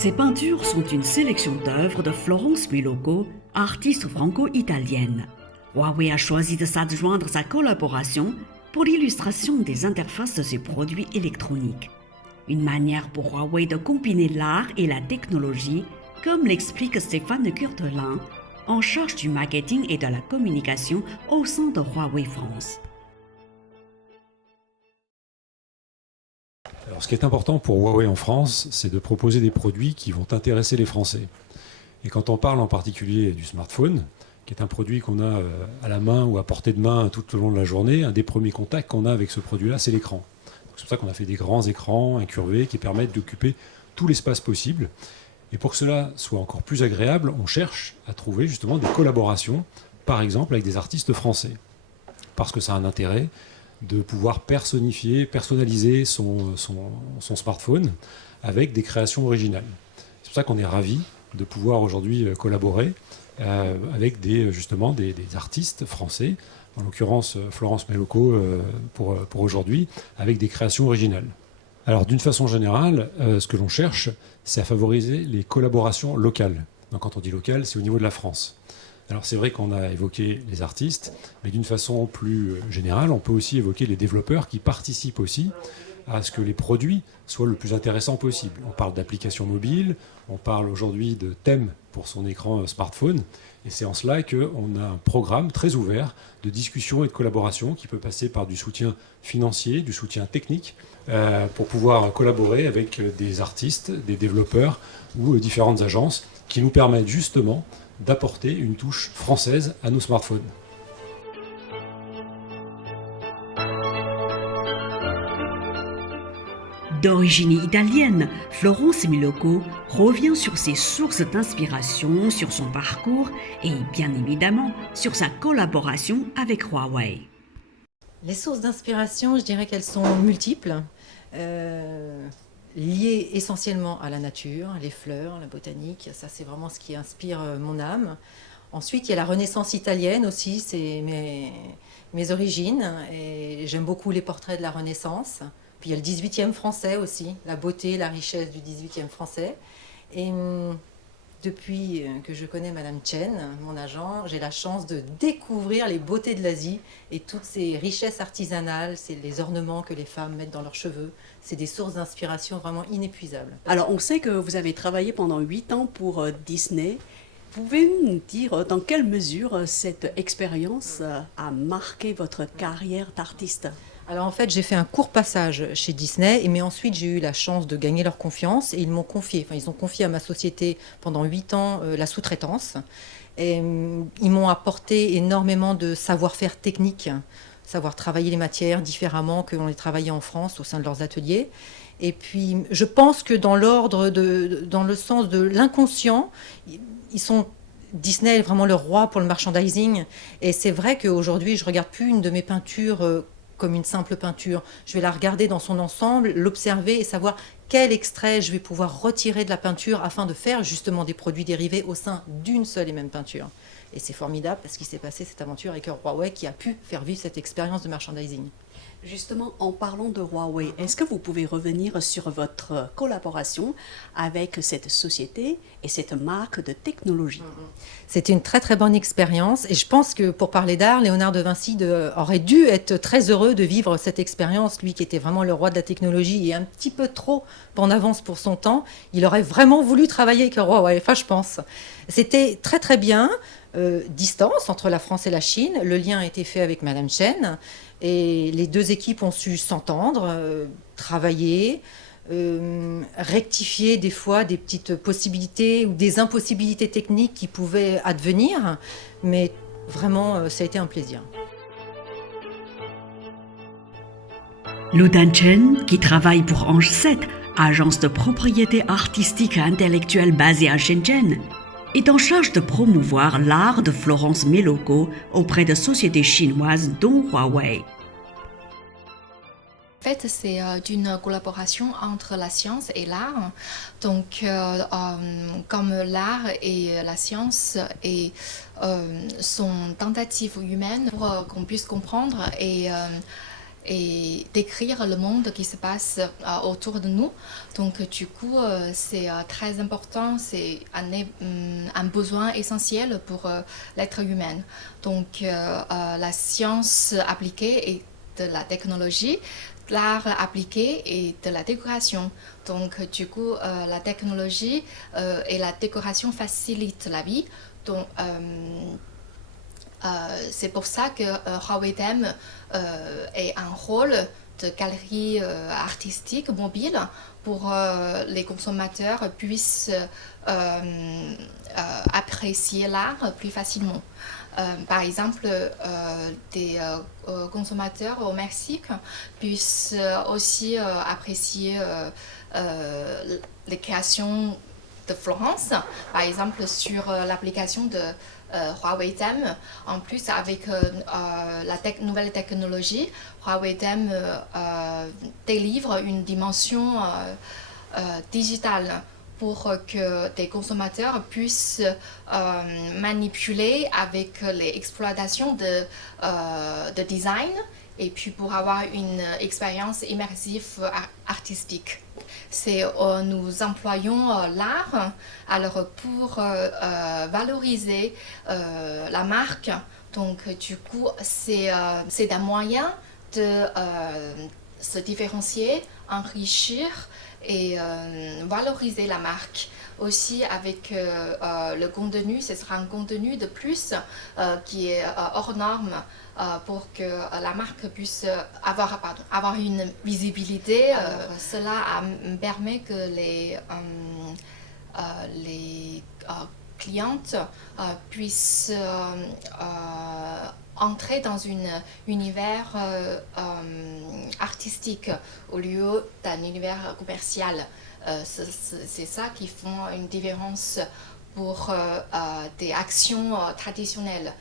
Ces peintures sont une sélection d'œuvres de Florence Milocco, artiste franco-italienne. Huawei a choisi de s'adjoindre sa collaboration pour l'illustration des interfaces de ses produits électroniques. Une manière pour Huawei de combiner l'art et la technologie, comme l'explique Stéphane Curtelin, en charge du marketing et de la communication au sein de Huawei France. Alors, ce qui est important pour Huawei en France, c'est de proposer des produits qui vont intéresser les Français. Et quand on parle en particulier du smartphone, qui est un produit qu'on a à la main ou à portée de main tout au long de la journée, un des premiers contacts qu'on a avec ce produit-là, c'est l'écran. C'est pour ça qu'on a fait des grands écrans incurvés qui permettent d'occuper tout l'espace possible. Et pour que cela soit encore plus agréable, on cherche à trouver justement des collaborations, par exemple avec des artistes français. Parce que ça a un intérêt de pouvoir personnaliser son smartphone avec des créations originales. C'est pour ça qu'on est ravis de pouvoir aujourd'hui collaborer avec justement des artistes français, en l'occurrence Florence Milocco pour aujourd'hui, avec des créations originales. Alors d'une façon générale, ce que l'on cherche, c'est à favoriser les collaborations locales. Donc quand on dit local, c'est au niveau de la France. Alors c'est vrai qu'on a évoqué les artistes, mais d'une façon plus générale, on peut aussi évoquer les développeurs qui participent aussi à ce que les produits soient le plus intéressants possible. On parle d'applications mobiles, on parle aujourd'hui de thèmes pour son écran smartphone, et c'est en cela qu'on a un programme très ouvert de discussion et de collaboration qui peut passer par du soutien financier, du soutien technique, pour pouvoir collaborer avec des artistes, des développeurs ou différentes agences qui nous permettent justement d'apporter une touche française à nos smartphones. D'origine italienne, Florence Milocco revient sur ses sources d'inspiration, sur son parcours et bien évidemment sur sa collaboration avec Huawei. Les sources d'inspiration, je dirais qu'elles sont multiples, liées essentiellement à la nature, les fleurs, la botanique, ça c'est vraiment ce qui inspire mon âme. Ensuite, il y a la Renaissance italienne aussi, c'est mes origines, et j'aime beaucoup les portraits de la Renaissance. Puis il y a le 18e français aussi, la beauté, la richesse du 18e français. Et depuis que je connais Madame Chen, mon agent, j'ai la chance de découvrir les beautés de l'Asie et toutes ces richesses artisanales, c'est les ornements que les femmes mettent dans leurs cheveux. C'est des sources d'inspiration vraiment inépuisables. Alors, on sait que vous avez travaillé pendant 8 ans pour Disney. Pouvez-vous nous dire dans quelle mesure cette expérience a marqué votre carrière d'artiste ? Alors en fait, j'ai fait un court passage chez Disney, mais ensuite j'ai eu la chance de gagner leur confiance et ils m'ont confié, ils ont confié à ma société pendant 8 ans la sous-traitance. Et ils m'ont apporté énormément de savoir-faire technique, savoir travailler les matières différemment que l'on les travaillait en France au sein de leurs ateliers. Et puis je pense que dans le sens de l'inconscient, Disney est vraiment le roi pour le merchandising. Et c'est vrai qu'aujourd'hui, je ne regarde plus une de mes peintures comme une simple peinture. Je vais la regarder dans son ensemble, l'observer et savoir quel extrait je vais pouvoir retirer de la peinture afin de faire justement des produits dérivés au sein d'une seule et même peinture. Et c'est formidable parce qu'il s'est passé cette aventure avec Huawei qui a pu faire vivre cette expérience de merchandising. Justement, en parlant de Huawei, est-ce que vous pouvez revenir sur votre collaboration avec cette société et cette marque de technologie ? C'était une très très bonne expérience et je pense que pour parler d'art, Léonard de Vinci aurait dû être très heureux de vivre cette expérience, lui qui était vraiment le roi de la technologie et un petit peu trop en avance pour son temps. Il aurait vraiment voulu travailler avec Huawei, enfin je pense. C'était très très bien, distance entre la France et la Chine, le lien a été fait avec Madame Chen. Et les deux équipes ont su s'entendre, travailler, rectifier des fois des petites possibilités ou des impossibilités techniques qui pouvaient advenir. Mais vraiment, ça a été un plaisir. Lu Danchen, qui travaille pour Ange 7, agence de propriété artistique et intellectuelle basée à Shenzhen, est en charge de promouvoir l'art de Florence Milocco auprès de sociétés chinoises dont Huawei. En fait, c'est une collaboration entre la science et l'art. Donc, comme l'art et la science sont tentatives humaines pour qu'on puisse comprendre et et décrire le monde qui se passe autour de nous. Donc du coup, c'est très important, c'est un besoin essentiel pour l'être humain. Donc la science appliquée et de la technologie, l'art appliqué et de la décoration. Donc du coup, la technologie et la décoration facilitent la vie. Donc, c'est pour ça que Huawei est un rôle de galerie artistique mobile pour les consommateurs puissent apprécier l'art plus facilement. Par exemple, des consommateurs au Mexique puissent aussi apprécier les créations de Florence, par exemple sur l'application de Huawei Theme. En plus, avec la nouvelle technologie, Huawei Theme délivre une dimension digitale pour que des consommateurs puissent manipuler avec les exploitations de design et puis pour avoir une expérience immersive artistique. Nous employons l'art alors pour valoriser la marque. Donc du coup, c'est un moyen de se différencier, enrichir et valoriser la marque. Aussi avec le contenu, ce sera un contenu de plus qui est hors norme pour que la marque puisse avoir une visibilité. Cela permet que les clientes puissent entrer dans un univers artistique au lieu d'un univers commercial. C'est ça qui fait une différence pour des actions traditionnelles.